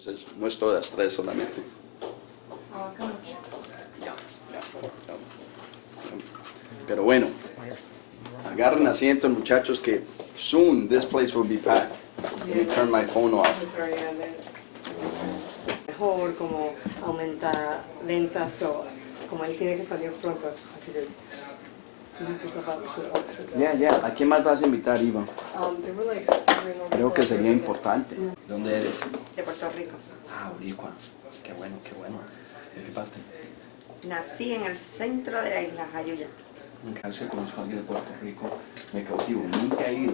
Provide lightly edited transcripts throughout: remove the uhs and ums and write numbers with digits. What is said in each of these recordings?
Entonces, no es todas tres solamente. Acá mucho. Ya. Pero bueno, agarren asiento, muchachos, que soon this place will be packed. Let me turn my phone off. Mejor como aumenta ventas o como él tiene que salir pronto. Así que Ya. ¿A quién más vas a invitar, Iva? Creo que sería importante. ¿Dónde eres? De Puerto Rico. Ah, Boricua. Qué bueno. ¿De qué parte? Nací en el centro de la isla, Jayuya. Cada vez que conozco a alguien de Puerto Rico, me cautivo. Nunca he ido.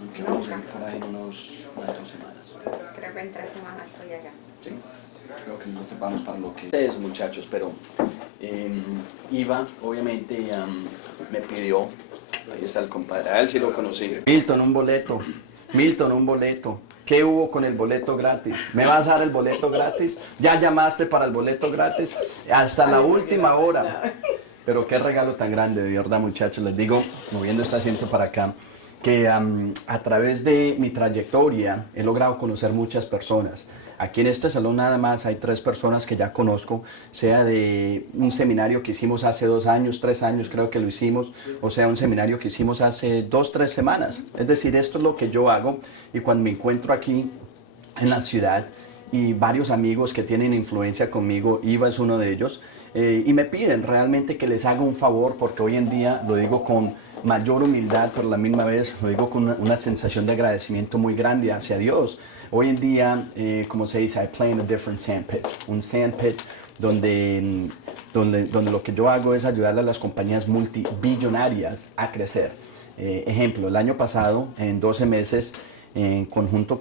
Aunque vamos a ir por ahí en unas 2 semanas. Creo que en 3 semanas estoy allá. Sí. Creo que nosotros vamos para lo que ustedes, muchachos, pero Iva, obviamente, me pidió, ahí está el compadre, a él sí lo conocí. Milton, un boleto. ¿Qué hubo con el boleto gratis? ¿Me vas a dar el boleto gratis? ¿Ya llamaste para el boleto gratis? Hasta la última hora. Pero qué regalo tan grande, de verdad, muchachos. Les digo, moviendo este asiento para acá, que a través de mi trayectoria he logrado conocer muchas personas. Aquí en este salón nada más hay 3 personas que ya conozco, sea de un seminario que hicimos hace 2 años, 3 años creo que lo hicimos, o sea un seminario que hicimos hace 2, 3 semanas. Es decir, esto es lo que yo hago y cuando me encuentro aquí en la ciudad y varios amigos que tienen influencia conmigo, Iva es uno de ellos, y me piden realmente que les haga un favor porque hoy en día lo digo con mayor humildad, pero a la misma vez lo digo con una sensación de agradecimiento muy grande hacia Dios. Hoy en día, como se dice, I play in a different sandpit, un sandpit donde lo que yo hago es ayudarle a las compañías multibillonarias a crecer. Ejemplo, el año pasado, en 12 meses, en conjunto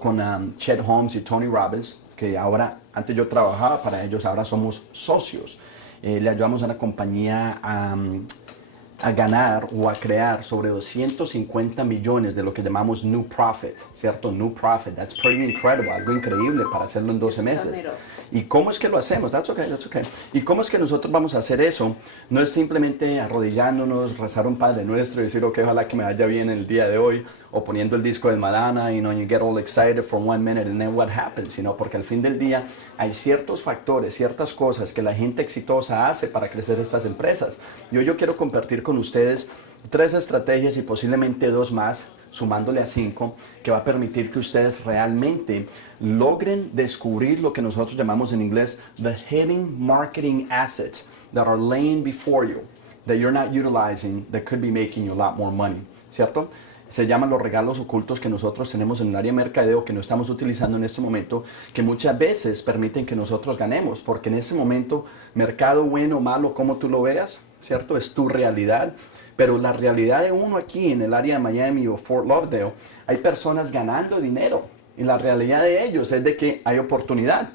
con Chet Holmes y Tony Robbins, que ahora, antes yo trabajaba para ellos, ahora somos socios. Le ayudamos a la compañía a ganar o a crear sobre 250 millones de lo que llamamos New Profit, ¿cierto? New Profit, that's pretty incredible, algo increíble para hacerlo en 12 meses. ¿Y cómo es que lo hacemos? That's okay. ¿Y cómo es que nosotros vamos a hacer eso? No es simplemente arrodillándonos, rezar un Padre Nuestro y decir, ok, ojalá que me vaya bien el día de hoy, o poniendo el disco de Madonna, you get all excited for 1 minute and then what happens, sino porque al fin del día hay ciertos factores, ciertas cosas que la gente exitosa hace para crecer estas empresas. Y hoy yo quiero compartir con ustedes 3 estrategias y posiblemente 2 más, sumándole a 5, que va a permitir que ustedes realmente logren descubrir lo que nosotros llamamos en inglés the hidden marketing assets that are laying before you, that you're not utilizing, that could be making you a lot more money, ¿cierto? Se llaman los regalos ocultos que nosotros tenemos en el área de mercadeo que no estamos utilizando en este momento, que muchas veces permiten que nosotros ganemos, porque en ese momento, mercado bueno o malo, como tú lo veas, ¿cierto? Es tu realidad, pero la realidad de uno aquí en el área de Miami o Fort Lauderdale, hay personas ganando dinero y la realidad de ellos es de que hay oportunidad.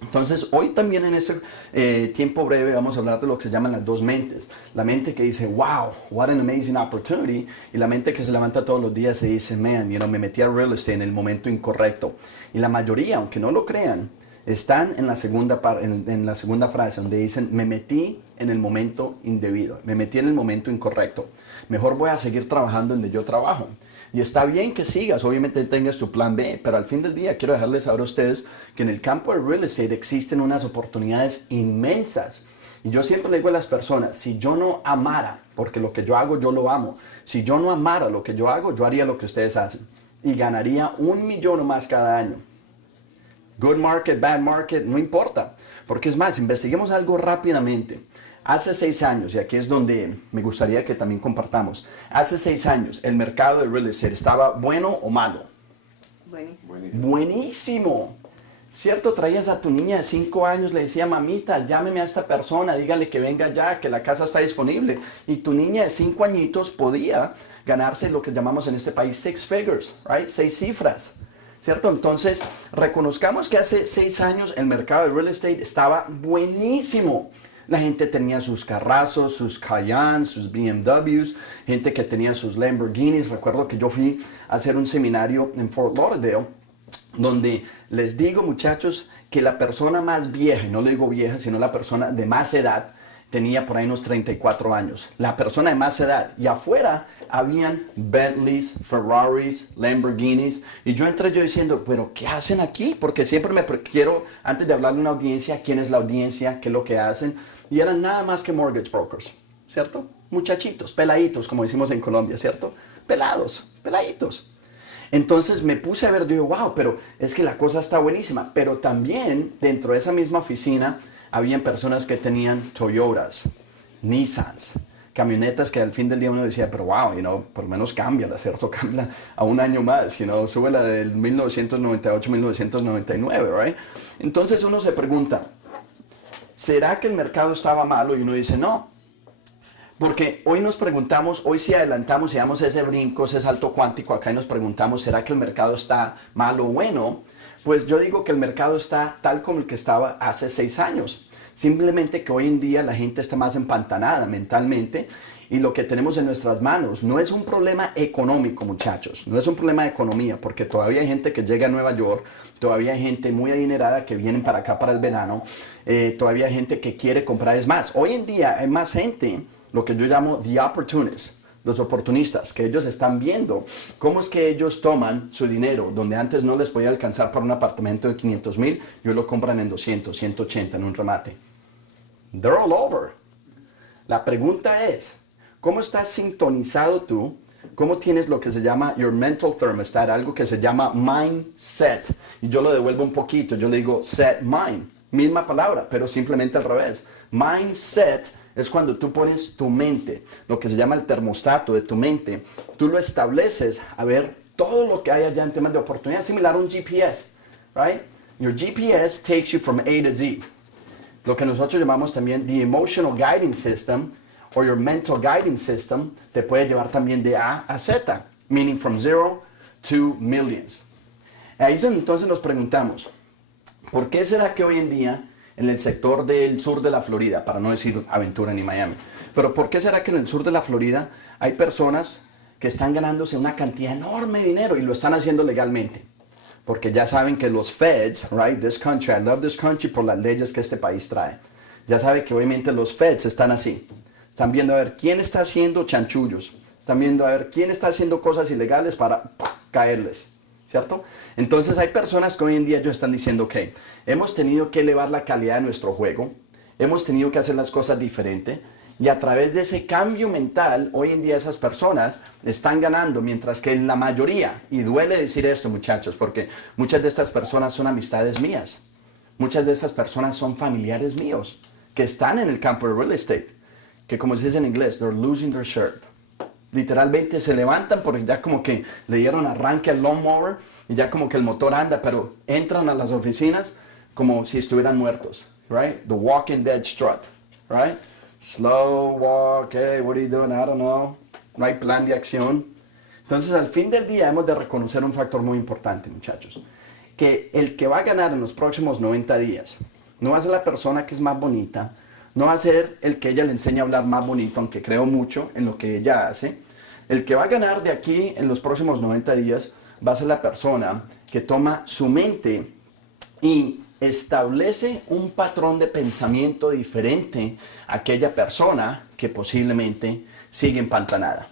Entonces, hoy también en este tiempo breve vamos a hablar de lo que se llaman las 2 mentes. La mente que dice, wow, what an amazing opportunity. Y la mente que se levanta todos los días y dice, man, me metí a real estate en el momento incorrecto. Y la mayoría, aunque no lo crean, están en la segunda frase, donde dicen, me metí en el momento indebido, me metí en el momento incorrecto. Mejor voy a seguir trabajando donde yo trabajo. Y está bien que sigas, obviamente tengas tu plan B, pero al fin del día quiero dejarles saber a ustedes que en el campo de real estate existen unas oportunidades inmensas. Y yo siempre le digo a las personas, si yo no amara, porque lo que yo hago yo lo amo, si yo no amara lo que yo hago, yo haría lo que ustedes hacen y ganaría 1 millón o más cada año. Good market, bad market, no importa, porque es más, investiguemos algo rápidamente. Hace 6 años, y aquí es donde me gustaría que también compartamos, hace 6 años, ¿el mercado de real estate estaba bueno o malo? Buenísimo. Buenísimo. ¿Cierto? Traías a tu niña de 5 años, le decía, mamita, llámeme a esta persona, dígale que venga ya, que la casa está disponible. Y tu niña de 5 añitos podía ganarse lo que llamamos en este país 6 figures, right? 6 cifras. ¿Cierto? Entonces, reconozcamos que hace 6 años el mercado de real estate estaba buenísimo. La gente tenía sus carrazos, sus Cayenne, sus BMWs, gente que tenía sus Lamborghinis. Recuerdo que yo fui a hacer un seminario en Fort Lauderdale, donde les digo, muchachos, que la persona más vieja, y no le digo vieja, sino la persona de más edad, tenía por ahí unos 34 años. La persona de más edad. Y afuera habían Bentleys, Ferraris, Lamborghinis. Y yo entré yo diciendo, pero ¿qué hacen aquí? Porque siempre quiero, antes de hablar de una audiencia, quién es la audiencia, qué es lo que hacen. Y eran nada más que mortgage brokers, ¿cierto? Muchachitos, peladitos, como decimos en Colombia, ¿cierto? Pelados, peladitos. Entonces me puse a ver, digo, wow, pero es que la cosa está buenísima. Pero también dentro de esa misma oficina habían personas que tenían Toyotas, Nissans, camionetas que al fin del día uno decía, pero wow, por lo menos cámbiala, ¿cierto? Cámbiala a un año más, sube la del 1998, 1999, ¿right? Entonces uno se pregunta, ¿será que el mercado estaba malo? Y uno dice, no. Porque hoy nos preguntamos, hoy si adelantamos y damos ese brinco, ese salto cuántico acá y nos preguntamos, ¿será que el mercado está malo o bueno? Pues yo digo que el mercado está tal como el que estaba hace 6 años. Simplemente que hoy en día la gente está más empantanada mentalmente y lo que tenemos en nuestras manos no es un problema económico, muchachos. No es un problema de economía, porque todavía hay gente que llega a Nueva York, todavía hay gente muy adinerada que vienen para acá para el verano, todavía hay gente que quiere comprar. Es más, hoy en día hay más gente, lo que yo llamo the opportunists, los oportunistas, que ellos están viendo cómo es que ellos toman su dinero, donde antes no les podía alcanzar para un apartamento de 500,000, y hoy lo compran en 200, 180 en un remate. They're all over. La pregunta es, ¿cómo estás sintonizado tú? ¿Cómo tienes lo que se llama your mental thermostat, algo que se llama mindset? Y yo lo devuelvo un poquito, yo le digo set mind, misma palabra, pero simplemente al revés. Mindset es cuando tú pones tu mente, lo que se llama el termostato de tu mente, tú lo estableces a ver todo lo que hay allá en temas de oportunidad, similar a un GPS, right? Your GPS takes you from A to Z. Lo que nosotros llamamos también the emotional guiding system or your mental guiding system te puede llevar también de A a Z, meaning from 0 to millions. Ahí es donde entonces nos preguntamos, ¿por qué será que hoy en día en el sector del sur de la Florida, para no decir Aventura ni Miami, pero por qué será que en el sur de la Florida hay personas que están ganándose una cantidad enorme de dinero y lo están haciendo legalmente? Porque ya saben que los feds, right, this country, I love this country por las leyes que este país trae. Ya saben que obviamente los feds están así. Están viendo a ver quién está haciendo chanchullos. Están viendo a ver quién está haciendo cosas ilegales para caerles, ¿cierto? Entonces hay personas que hoy en día ellos están diciendo, ok, hemos tenido que elevar la calidad de nuestro juego, hemos tenido que hacer las cosas diferente, y a través de ese cambio mental, hoy en día esas personas están ganando, mientras que la mayoría, y duele decir esto, muchachos, porque muchas de estas personas son amistades mías, muchas de estas personas son familiares míos, que están en el campo de real estate, que como se dice en inglés, they're losing their shirt. Literalmente se levantan porque ya como que le dieron arranque al lawnmower y ya como que el motor anda, pero entran a las oficinas como si estuvieran muertos, right? The Walking Dead strut, right? Slow walk, hey, what are you doing? I don't know. No hay plan de acción. Entonces, al fin del día, hemos de reconocer un factor muy importante, muchachos. Que el que va a ganar en los próximos 90 días no va a ser la persona que es más bonita, no va a ser el que ella le enseña a hablar más bonito, aunque creo mucho en lo que ella hace. El que va a ganar de aquí en los próximos 90 días va a ser la persona que toma su mente y establece un patrón de pensamiento diferente a aquella persona que posiblemente sigue empantanada.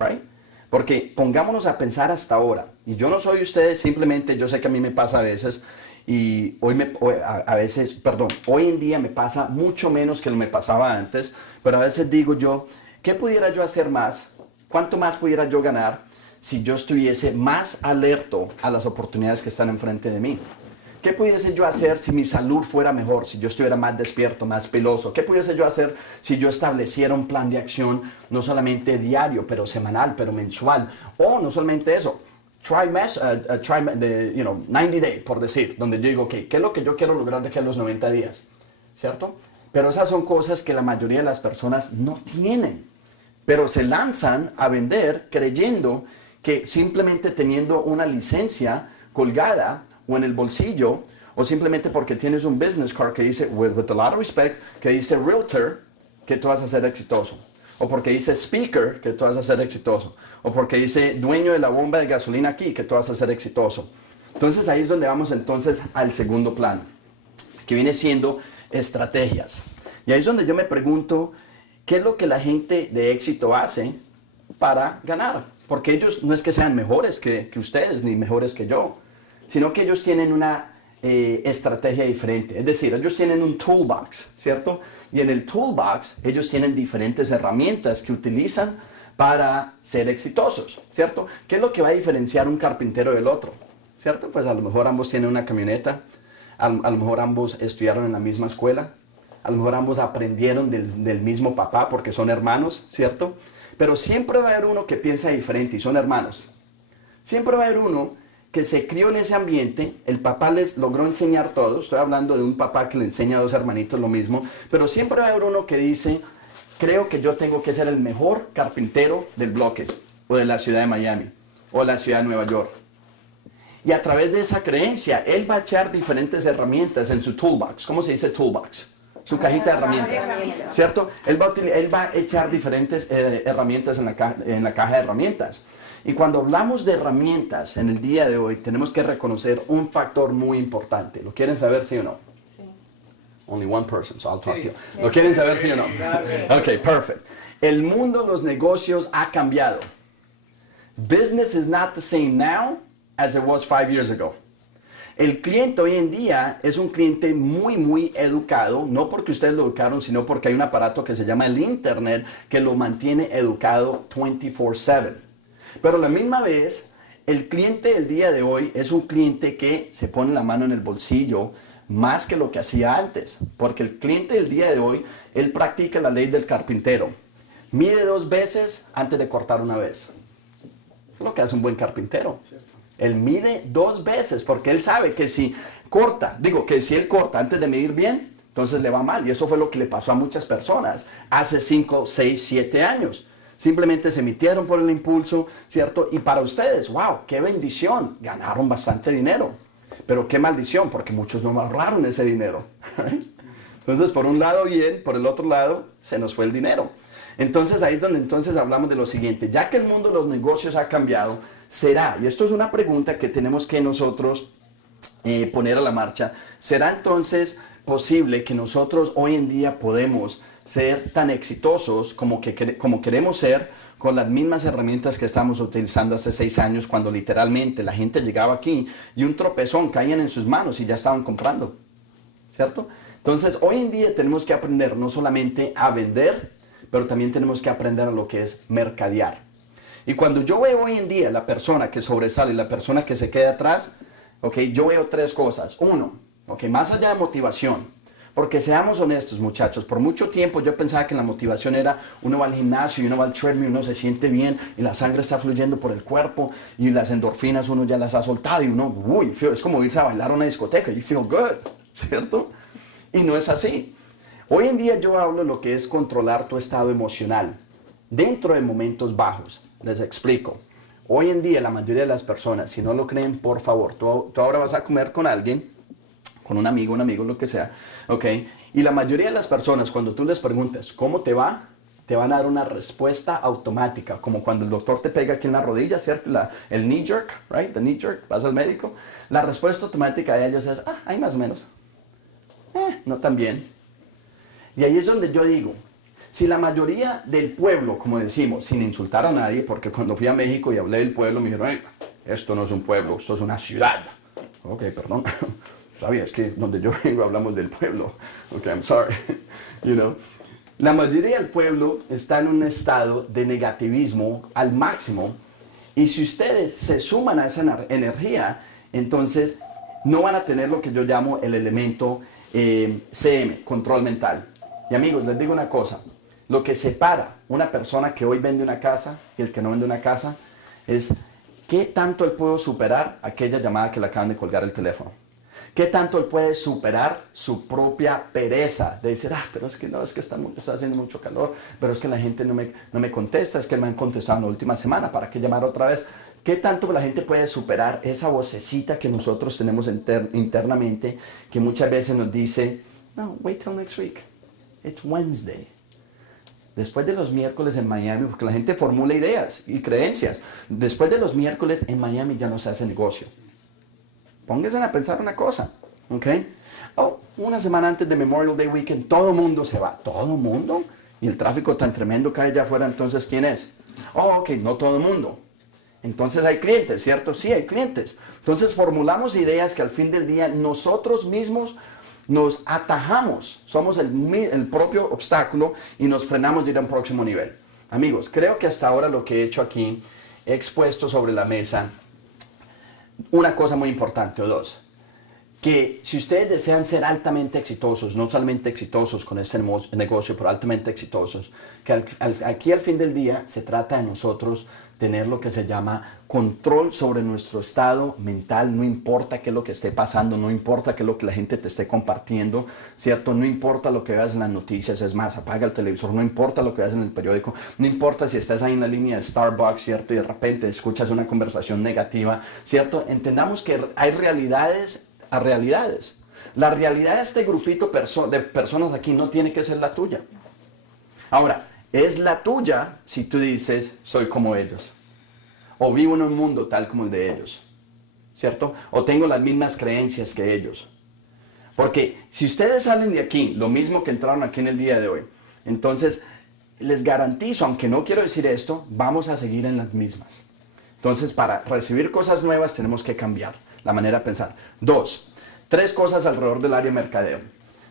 Right? Porque pongámonos a pensar hasta ahora, y yo no soy ustedes, simplemente yo sé que a mí me pasa a veces, y hoy en día me pasa mucho menos que lo me pasaba antes, pero a veces digo yo, ¿qué pudiera yo hacer más? ¿Cuánto más pudiera yo ganar si yo estuviese más alerto a las oportunidades que están enfrente de mí? ¿Qué pudiese yo hacer si mi salud fuera mejor, si yo estuviera más despierto, más piloso? ¿Qué pudiese yo hacer si yo estableciera un plan de acción no solamente diario, pero semanal, pero mensual? O no solamente eso, 90 day, por decir, donde yo digo, ¿qué es lo que yo quiero lograr de aquí a los 90 días? ¿Cierto? Pero esas son cosas que la mayoría de las personas no tienen, pero se lanzan a vender creyendo que simplemente teniendo una licencia colgada o en el bolsillo, o simplemente porque tienes un business card que dice, with a lot of respect, que dice realtor, que tú vas a ser exitoso. O porque dice speaker, que tú vas a ser exitoso. O porque dice dueño de la bomba de gasolina aquí, que tú vas a ser exitoso. Entonces ahí es donde vamos entonces al segundo plano, que viene siendo estrategias. Y ahí es donde yo me pregunto, ¿qué es lo que la gente de éxito hace para ganar? Porque ellos no es que sean mejores que ustedes, ni mejores que yo, sino que ellos tienen una estrategia diferente. Es decir, ellos tienen un toolbox, ¿cierto? Y en el toolbox ellos tienen diferentes herramientas que utilizan para ser exitosos, ¿cierto? ¿Qué es lo que va a diferenciar un carpintero del otro? ¿Cierto? Pues a lo mejor ambos tienen una camioneta, a lo mejor ambos estudiaron en la misma escuela, a lo mejor ambos aprendieron del mismo papá porque son hermanos, ¿cierto? Pero siempre va a haber uno que piensa diferente y son hermanos. Siempre va a haber uno que se crió en ese ambiente, el papá les logró enseñar todo, estoy hablando de un papá que le enseña a dos hermanitos lo mismo, pero siempre va a haber uno que dice, creo que yo tengo que ser el mejor carpintero del bloque, o de la ciudad de Miami, o de la ciudad de Nueva York. Y a través de esa creencia, él va a echar diferentes herramientas en su toolbox. ¿Cómo se dice toolbox? Su cajita de herramientas, ¿cierto? Él va a echar diferentes herramientas en la caja de herramientas. Y cuando hablamos de herramientas en el día de hoy, tenemos que reconocer un factor muy importante. ¿Lo quieren saber, sí o no? Sí. Only one person, so I'll talk to you. ¿Lo quieren saber, sí o no? Ok, perfect. El mundo de los negocios ha cambiado. Business is not the same now as it was 5 years ago. El cliente hoy en día es un cliente muy educado, no porque ustedes lo educaron, sino porque hay un aparato que se llama el Internet que lo mantiene educado 24/7. Pero a la misma vez, el cliente del día de hoy es un cliente que se pone la mano en el bolsillo más que lo que hacía antes. Porque el cliente del día de hoy, él practica la ley del carpintero. Mide 2 veces antes de cortar una vez. Eso es lo que hace un buen carpintero. Él mide 2 veces porque él sabe que si él corta antes de medir bien, entonces le va mal. Y eso fue lo que le pasó a muchas personas hace 5, 6, 7 años. Simplemente se emitieron por el impulso, ¿cierto? Y para ustedes, wow, qué bendición, ganaron bastante dinero. Pero qué maldición, porque muchos no ahorraron ese dinero. Entonces, por un lado bien, por el otro lado, se nos fue el dinero. Entonces, ahí es donde entonces hablamos de lo siguiente. Ya que el mundo de los negocios ha cambiado, será, y esto es una pregunta que tenemos que nosotros poner a la marcha, ¿será entonces posible que nosotros hoy en día podemos ser tan exitosos como queremos ser con las mismas herramientas que estamos utilizando hace 6 años cuando literalmente la gente llegaba aquí y un tropezón caían en sus manos y ya estaban comprando? ¿Cierto? Entonces, hoy en día tenemos que aprender no solamente a vender, pero también tenemos que aprender a lo que es mercadear. Y cuando yo veo hoy en día la persona que sobresale y la persona que se queda atrás, yo veo 3 cosas. Uno, más allá de motivación, porque seamos honestos, muchachos, por mucho tiempo yo pensaba que la motivación era uno va al gimnasio y uno va al treadmill, uno se siente bien y la sangre está fluyendo por el cuerpo y las endorfinas uno ya las ha soltado y uno, es como irse a bailar a una discoteca, you feel good, ¿cierto? Y no es así. Hoy en día yo hablo de lo que es controlar tu estado emocional dentro de momentos bajos. Les explico. Hoy en día la mayoría de las personas, si no lo creen, por favor, tú ahora vas a comer con alguien, con un amigo, lo que sea, y la mayoría de las personas, cuando tú les preguntas cómo te va, te van a dar una respuesta automática, como cuando el doctor te pega aquí en la rodilla, ¿cierto? El knee jerk, right? The knee jerk, vas al médico. La respuesta automática de ellos es, ahí más o menos. No tan bien. Y ahí es donde yo digo, si la mayoría del pueblo, como decimos, sin insultar a nadie, porque cuando fui a México y hablé del pueblo, me dijeron, esto no es un pueblo, esto es una ciudad. Ok, perdón. Sabías que donde yo vengo hablamos del pueblo. Ok, I'm sorry. La mayoría del pueblo está en un estado de negativismo al máximo. Y si ustedes se suman a esa energía, entonces no van a tener lo que yo llamo el elemento CM, control mental. Y amigos, les digo una cosa. Lo que separa una persona que hoy vende una casa y el que no vende una casa es qué tanto él puede superar aquella llamada que le acaban de colgar el teléfono. ¿Qué tanto él puede superar su propia pereza? De decir, pero es que no, es que está haciendo mucho calor, pero es que la gente no me contesta, es que me han contestado en la última semana, ¿para qué llamar otra vez? ¿Qué tanto la gente puede superar esa vocecita que nosotros tenemos internamente, que muchas veces nos dice, no, wait till next week, it's Wednesday. Después de los miércoles en Miami, porque la gente formula ideas y creencias, después de los miércoles en Miami ya no se hace negocio. Pónganse a pensar una cosa, una semana antes de Memorial Day Weekend, todo el mundo se va. ¿Todo el mundo? Y el tráfico tan tremendo que hay allá afuera, entonces, ¿quién es? Oh, ok, no todo el mundo. Entonces hay clientes, ¿cierto? Sí, hay clientes. Entonces formulamos ideas que al fin del día nosotros mismos nos atajamos. Somos el propio obstáculo y nos frenamos de ir a un próximo nivel. Amigos, creo que hasta ahora lo que he hecho aquí, he expuesto sobre la mesa una cosa muy importante, o dos. Que si ustedes desean ser altamente exitosos, no solamente exitosos con este negocio, pero altamente exitosos, que aquí al fin del día se trata de nosotros tener lo que se llama control sobre nuestro estado mental, no importa qué es lo que esté pasando, no importa qué es lo que la gente te esté compartiendo, ¿cierto? No importa lo que veas en las noticias, es más, apaga el televisor, no importa lo que veas en el periódico, no importa si estás ahí en la línea de Starbucks, ¿cierto? Y de repente escuchas una conversación negativa, ¿cierto? Entendamos que hay realidades a realidades. La realidad de este grupito de personas aquí no tiene que ser la tuya. Ahora, es la tuya si tú dices, soy como ellos. O vivo en un mundo tal como el de ellos. ¿Cierto? O tengo las mismas creencias que ellos. Porque si ustedes salen de aquí, lo mismo que entraron aquí en el día de hoy, entonces les garantizo, aunque no quiero decir esto, vamos a seguir en las mismas. Entonces, para recibir cosas nuevas tenemos que cambiar la manera de pensar. Dos, tres cosas alrededor del área de mercadeo.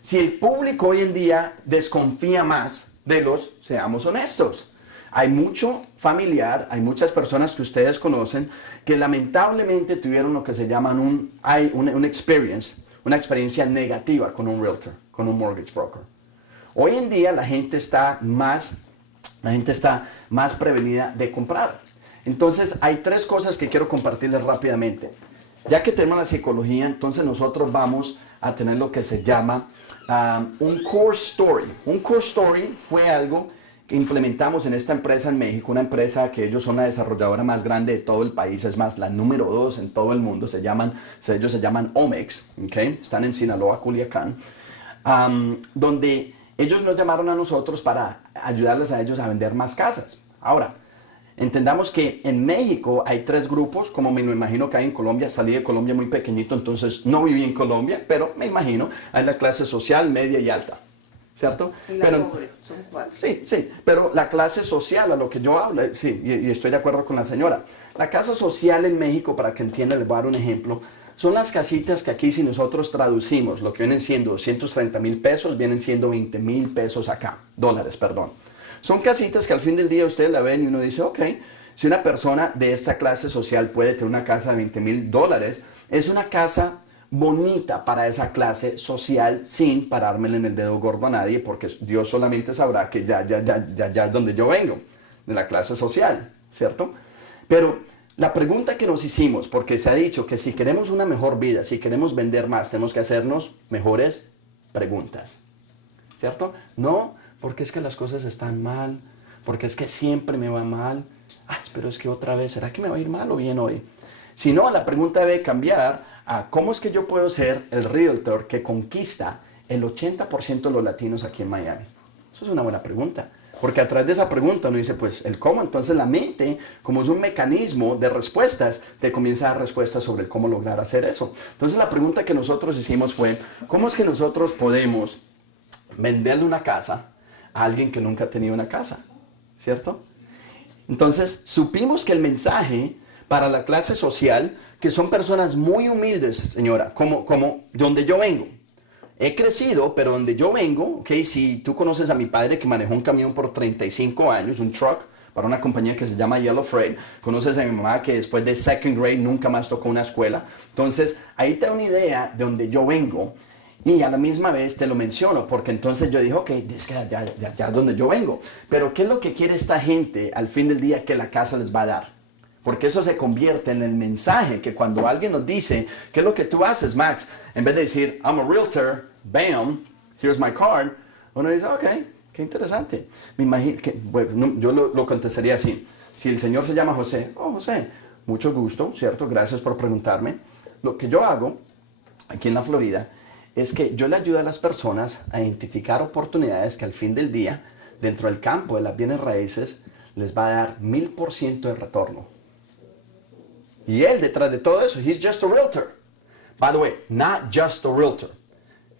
Si el público hoy en día desconfía más de seamos honestos. Hay mucho familiar, hay muchas personas que ustedes conocen que lamentablemente tuvieron lo que se llaman una experiencia negativa con un realtor, con un mortgage broker. Hoy en día la gente está más prevenida de comprar. Entonces hay tres cosas que quiero compartirles rápidamente. Ya que tenemos la psicología, entonces nosotros vamos a tener lo que se llama un core story. Un core story fue algo que implementamos en esta empresa en México, una empresa que ellos son la desarrolladora más grande de todo el país, es más, la número 2 en todo el mundo, ellos se llaman Omex, ¿okay? Están en Sinaloa, Culiacán, donde ellos nos llamaron a nosotros para ayudarles a ellos a vender más casas. Ahora, entendamos que en México hay tres grupos, como me lo imagino que hay en Colombia. Salí de Colombia muy pequeñito, entonces no viví en Colombia, pero me imagino, hay la clase social, media y alta, ¿cierto? Y la pobre, son cuatro. Sí, sí, pero la clase social, a lo que yo hablo, sí, y estoy de acuerdo con la señora. La clase social en México, para que entiendan, les voy a dar un ejemplo, son las casitas que aquí si nosotros traducimos, lo que vienen siendo 230,000 pesos, vienen siendo 20,000 pesos acá, dólares, perdón. Son casitas que al fin del día ustedes la ven y uno dice, ok, si una persona de esta clase social puede tener una casa de 20,000 dólares, es una casa bonita para esa clase social sin parármele en el dedo gordo a nadie, porque Dios solamente sabrá que ya es donde yo vengo, de la clase social, ¿cierto? Pero la pregunta que nos hicimos, porque se ha dicho que si queremos una mejor vida, si queremos vender más, tenemos que hacernos mejores preguntas, ¿cierto? No, porque es que las cosas están mal, porque es que siempre me va mal. Pero es que otra vez, ¿será que me va a ir mal o bien hoy? Si no, la pregunta debe cambiar a cómo es que yo puedo ser el realtor que conquista el 80% de los latinos aquí en Miami. Eso es una buena pregunta. Porque a través de esa pregunta uno dice, pues, el cómo. Entonces la mente, como es un mecanismo de respuestas, te comienza a dar respuestas sobre cómo lograr hacer eso. Entonces la pregunta que nosotros hicimos fue, ¿cómo es que nosotros podemos venderle una casa a alguien que nunca ha tenido una casa? ¿Cierto? Entonces supimos que el mensaje para la clase social, que son personas muy humildes, señora, como donde yo vengo. He crecido, pero donde yo vengo, ok, si tú conoces a mi padre que manejó un camión por 35 años, un truck, para una compañía que se llama Yellow Freight, conoces a mi mamá que después de second grade nunca más tocó una escuela. Entonces, ahí te da una idea de donde yo vengo y a la misma vez te lo menciono, porque entonces yo dije, ok, es que ya es donde yo vengo. Pero ¿qué es lo que quiere esta gente al fin del día que la casa les va a dar? Porque eso se convierte en el mensaje que cuando alguien nos dice, ¿qué es lo que tú haces, Max? En vez de decir, I'm a realtor, bam, here's my card, uno dice, ok, qué interesante. Me imagino que, bueno, yo lo contestaría así. Si el señor se llama José, oh José, mucho gusto, ¿cierto? Gracias por preguntarme. Lo que yo hago aquí en la Florida es que yo le ayudo a las personas a identificar oportunidades que al fin del día, dentro del campo de las bienes raíces, les va a dar 1000% de retorno. Y él, detrás de todo eso, he's just a realtor. By the way, not just a realtor.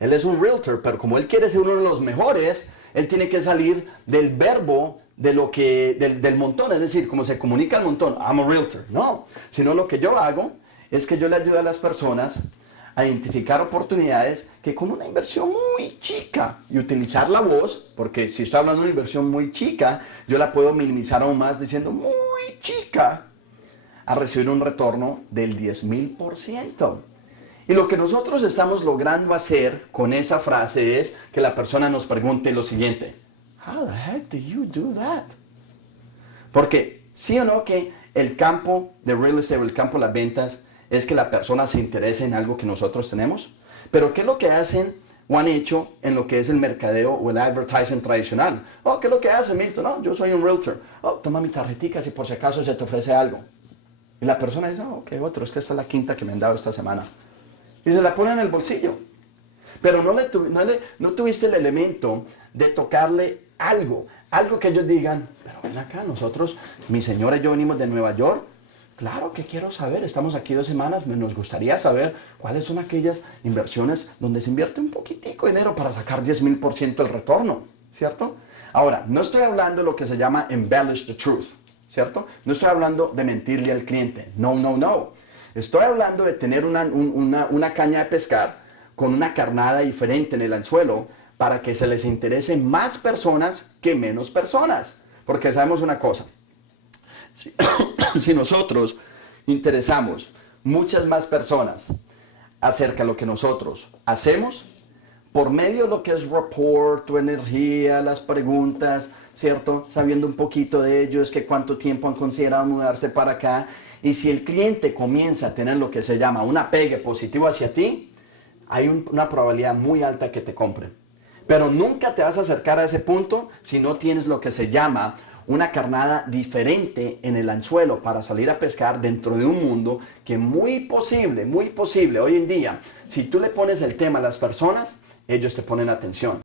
Él es un realtor, pero como él quiere ser uno de los mejores, él tiene que salir del verbo del montón, es decir, como se comunica el montón, I'm a realtor. No, sino lo que yo hago es que yo le ayudo a las personas a identificar oportunidades que con una inversión muy chica y utilizar la voz, porque si estoy hablando de una inversión muy chica, yo la puedo minimizar aún más diciendo muy chica, a recibir un retorno del 10,000%. Y lo que nosotros estamos logrando hacer con esa frase es que la persona nos pregunte lo siguiente: How the heck do you do that? Porque sí o no que el campo de real estate, el campo de las ventas, es que la persona se interese en algo que nosotros tenemos. Pero ¿qué es lo que hacen o han hecho en lo que es el mercadeo o el advertising tradicional? Oh, ¿qué es lo que hace Milton? No, yo soy un realtor. Oh, toma mi tarjetica si por si acaso se te ofrece algo. Y la persona dice, oh, ¿qué otro? Es que esta es la quinta que me han dado esta semana. Y se la pone en el bolsillo. Pero no tuviste el elemento de tocarle algo que ellos digan, pero ven acá, nosotros, mi señora y yo venimos de Nueva York, claro que quiero saber, estamos aquí 2 semanas, nos gustaría saber cuáles son aquellas inversiones donde se invierte un poquitico de dinero para sacar 10,000% el retorno, ¿cierto? Ahora, no estoy hablando de lo que se llama embellish the truth, ¿cierto? No estoy hablando de mentirle al cliente, no. Estoy hablando de tener una caña de pescar con una carnada diferente en el anzuelo para que se les interese más personas que menos personas. Porque sabemos una cosa, si nosotros interesamos muchas más personas acerca de lo que nosotros hacemos, por medio de lo que es rapport, tu energía, las preguntas, ¿cierto? Sabiendo un poquito de ellos, que cuánto tiempo han considerado mudarse para acá. Y si el cliente comienza a tener lo que se llama un apegue positivo hacia ti, hay una probabilidad muy alta que te compre. Pero nunca te vas a acercar a ese punto si no tienes lo que se llama una carnada diferente en el anzuelo para salir a pescar dentro de un mundo que muy posible, hoy en día, si tú le pones el tema a las personas, ellos te ponen atención.